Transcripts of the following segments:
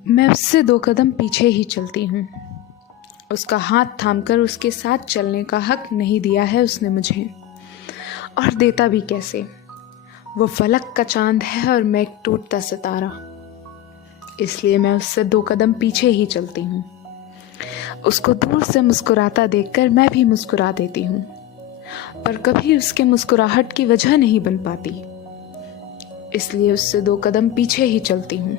मैं उससे 2 कदम पीछे ही चलती हूँ। उसका हाथ थामकर उसके साथ चलने का हक नहीं दिया है उसने मुझे, और देता भी कैसे। वो फलक का चांद है और मैं एक टूटता सितारा, इसलिए मैं उससे 2 कदम पीछे ही चलती हूँ। उसको दूर से मुस्कुराता देखकर मैं भी मुस्कुरा देती हूँ, पर कभी उसके मुस्कुराहट की वजह नहीं बन पाती, इसलिए उससे 2 कदम पीछे ही चलती हूँ।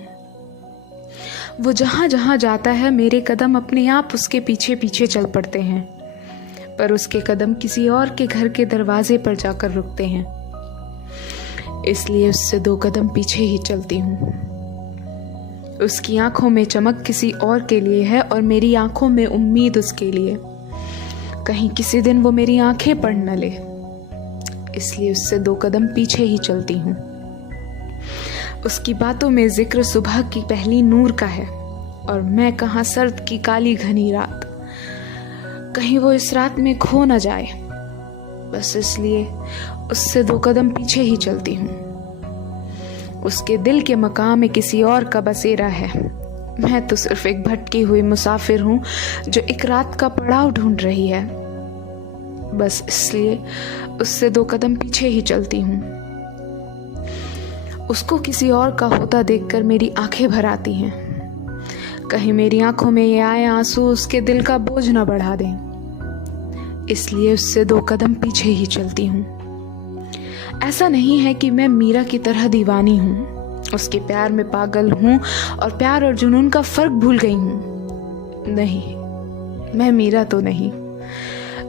वो जहाँ जहाँ जाता है मेरे कदम अपने आप उसके पीछे पीछे चल पड़ते हैं, पर उसके कदम किसी और के घर के दरवाजे पर जाकर रुकते हैं, इसलिए उससे 2 कदम पीछे ही चलती हूँ। उसकी आंखों में चमक किसी और के लिए है और मेरी आंखों में उम्मीद उसके लिए, कहीं किसी दिन वो मेरी आंखें पढ़ न ले, इसलिए उससे 2 कदम पीछे ही चलती हूँ। उसकी बातों में जिक्र सुबह की पहली नूर का है, और मैं कहाँ सर्द की काली घनी रात, कहीं वो इस रात में खो न जाए, बस इसलिए उससे 2 कदम पीछे ही चलती हूँ। उसके दिल के मकाम में किसी और का बसेरा है, मैं तो सिर्फ एक भटकी हुई मुसाफिर हूँ जो एक रात का पड़ाव ढूंढ रही है, बस इसलिए उससे 2 कदम पीछे ही चलती हूँ। उसको किसी और का होता देखकर मेरी आंखें भर आती हैं, कहीं मेरी आंखों में ये आए आंसू उसके दिल का बोझ न बढ़ा दें, इसलिए उससे 2 कदम पीछे ही चलती हूँ। ऐसा नहीं है कि मैं मीरा की तरह दीवानी हूँ, उसके प्यार में पागल हूँ और प्यार और जुनून का फर्क भूल गई हूँ। नहीं, मैं मीरा तो नहीं,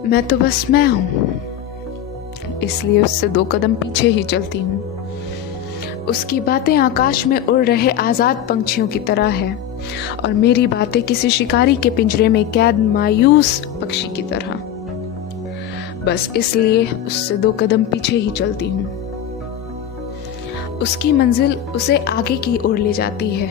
मैं तो बस मैं हूँ, इसलिए उससे 2 कदम पीछे ही चलती हूँ। उसकी बातें आकाश में उड़ रहे आज़ाद पंछियों की तरह है, और मेरी बातें किसी शिकारी के पिंजरे में कैद मायूस पक्षी की तरह, बस इसलिए उससे 2 कदम पीछे ही चलती हूँ। उसकी मंजिल उसे आगे की ओर ले जाती है,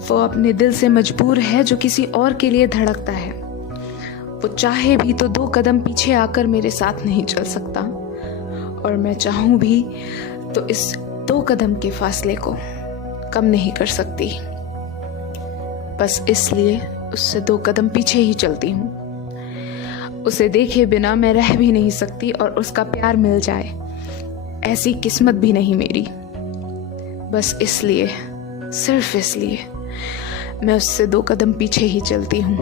वो अपने दिल से मजबूर है जो किसी और के लिए धड़कता है। वो चाहे भी तो 2 कदम पीछे आकर मेरे साथ नहीं चल सकता, और मैं चाहूँ भी तो इस 2 कदम के फासले को कम नहीं कर सकती, बस इसलिए उससे 2 कदम पीछे ही चलती हूँ। उसे देखे बिना मैं रह भी नहीं सकती, और उसका प्यार मिल जाए ऐसी किस्मत भी नहीं मेरी, बस इसलिए, सिर्फ इसलिए मैं उससे 2 कदम पीछे ही चलती हूँ।